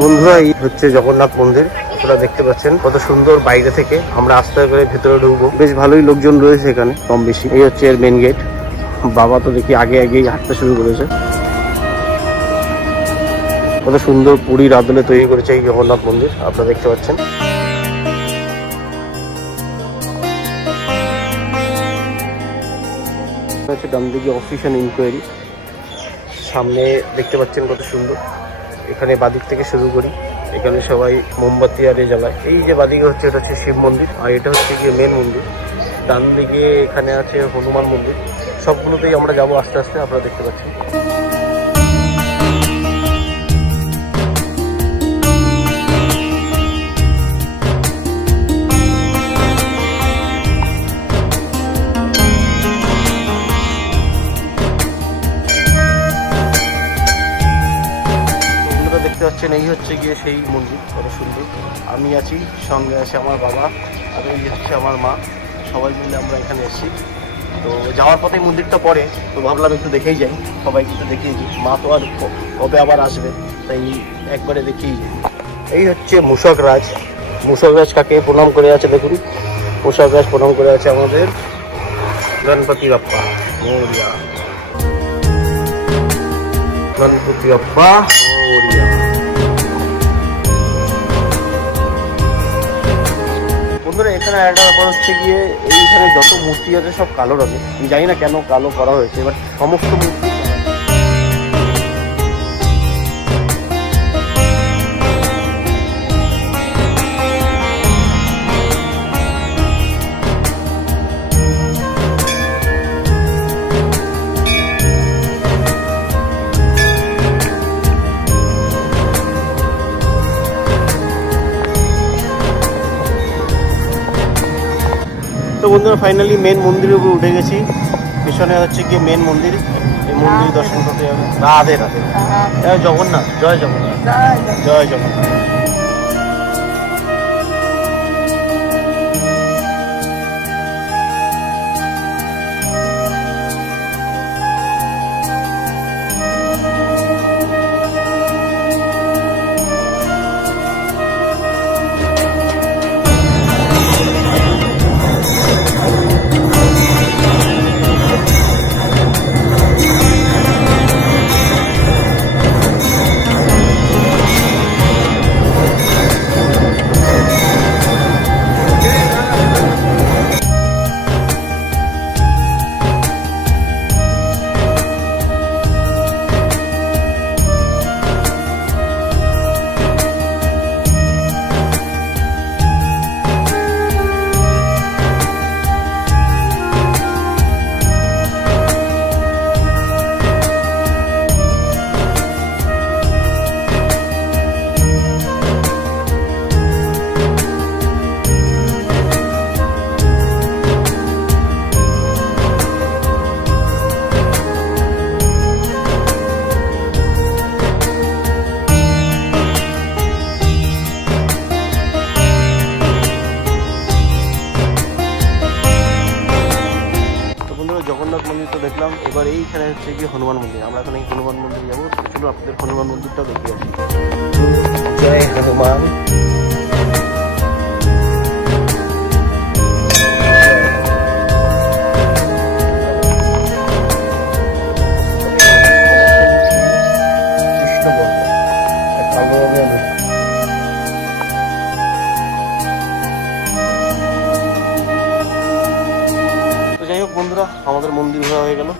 বন্ধুরা এই হচ্ছে জগন্নাথ মন্দির, আপনারা দেখতে পাচ্ছেন কত সুন্দর। বাইরে থেকে আমরা আস্তে করে ভেতরে ঢুকবো, বেশ ভালোই লোকজন রয়েছে এখানে কম বেশি। এই হচ্ছে এর মেন গেট। বাবা তো দেখি আগে আগেই হাঁটতে শুরু করেছে। কত সুন্দর পুরীর আদলে তৈরি করেছে এই জগন্নাথ মন্দির, আপনারা দেখতে পাচ্ছেন। হচ্ছে ডান দিকে অফিস অ্যান্ড ইনকোয়ারি, সামনে দেখতে পাচ্ছেন কত সুন্দর। এখানে বাদিক থেকে শুরু করি, এখানে সবাই মোমবাতি আর জ্বালায়। এই যে বাদিকে হচ্ছে এটা হচ্ছে শিব মন্দির, আর এটা হচ্ছে গিয়ে মেন মন্দির। ডান দিকে এখানে আছে হনুমান মন্দির। সবগুলোতেই আমরা যাবো আস্তে আস্তে, আপনারা দেখতে পাচ্ছেন। দেখতে পাচ্ছেন এই হচ্ছে গিয়ে সেই মন্দির, কত সুন্দর। আমি আছি, সঙ্গে আছে আমার বাবা, আর এই হচ্ছে আমার মা। সবাই মিলে আমরা এখানে এসেছি। তো যাওয়ার পথে মন্দিরটা পড়ে, তো ভাবলাম একটু দেখেই যাই, সবাইকে একটু দেখিয়ে দিই। মা তো আর কবে আবার আসবে, তাই একবারে দেখিয়ে যাই। এই হচ্ছে মূষকরাজ। মূষকরাজ কাকে প্রণাম করে আছে দেখুন। মূষকরাজ প্রণাম করে আছে আমাদের গণপতি বাপ্পা মোরিয়া। গণপতি বাপ্পা মোরিয়া। বন্ধুরা এখানে একটা ব্যাপার হচ্ছে গিয়ে, এইখানে যত মূর্তি আছে সব কালো রঙের। আমি জানি না কেন কালো করা হয়েছে, বাট সমস্ত মূর্তি। তো বন্ধুরা ফাইনালি মেন মন্দিরের উপর উঠে গেছি। পিছনে হচ্ছে গিয়ে মেন মন্দির, এই মন্দির দর্শন করতে যাবে। রাধে রাধে, জয় জগন্নাথ, জয় জগন্নাথ, জয় জগন্নাথ। জগন্নাথ মন্দির তো দেখলাম, এবার এইখানে হচ্ছে গিয়ে হনুমান মন্দির। আমরা এখন এই হনুমান মন্দির যাবো। চলো আপনাদের হনুমান মন্দিরটাও দেখে আসি। জয় হনুমান। যাই হোক বন্ধুরা, আমাদের মন্দির ঘোরা হয়ে গেল।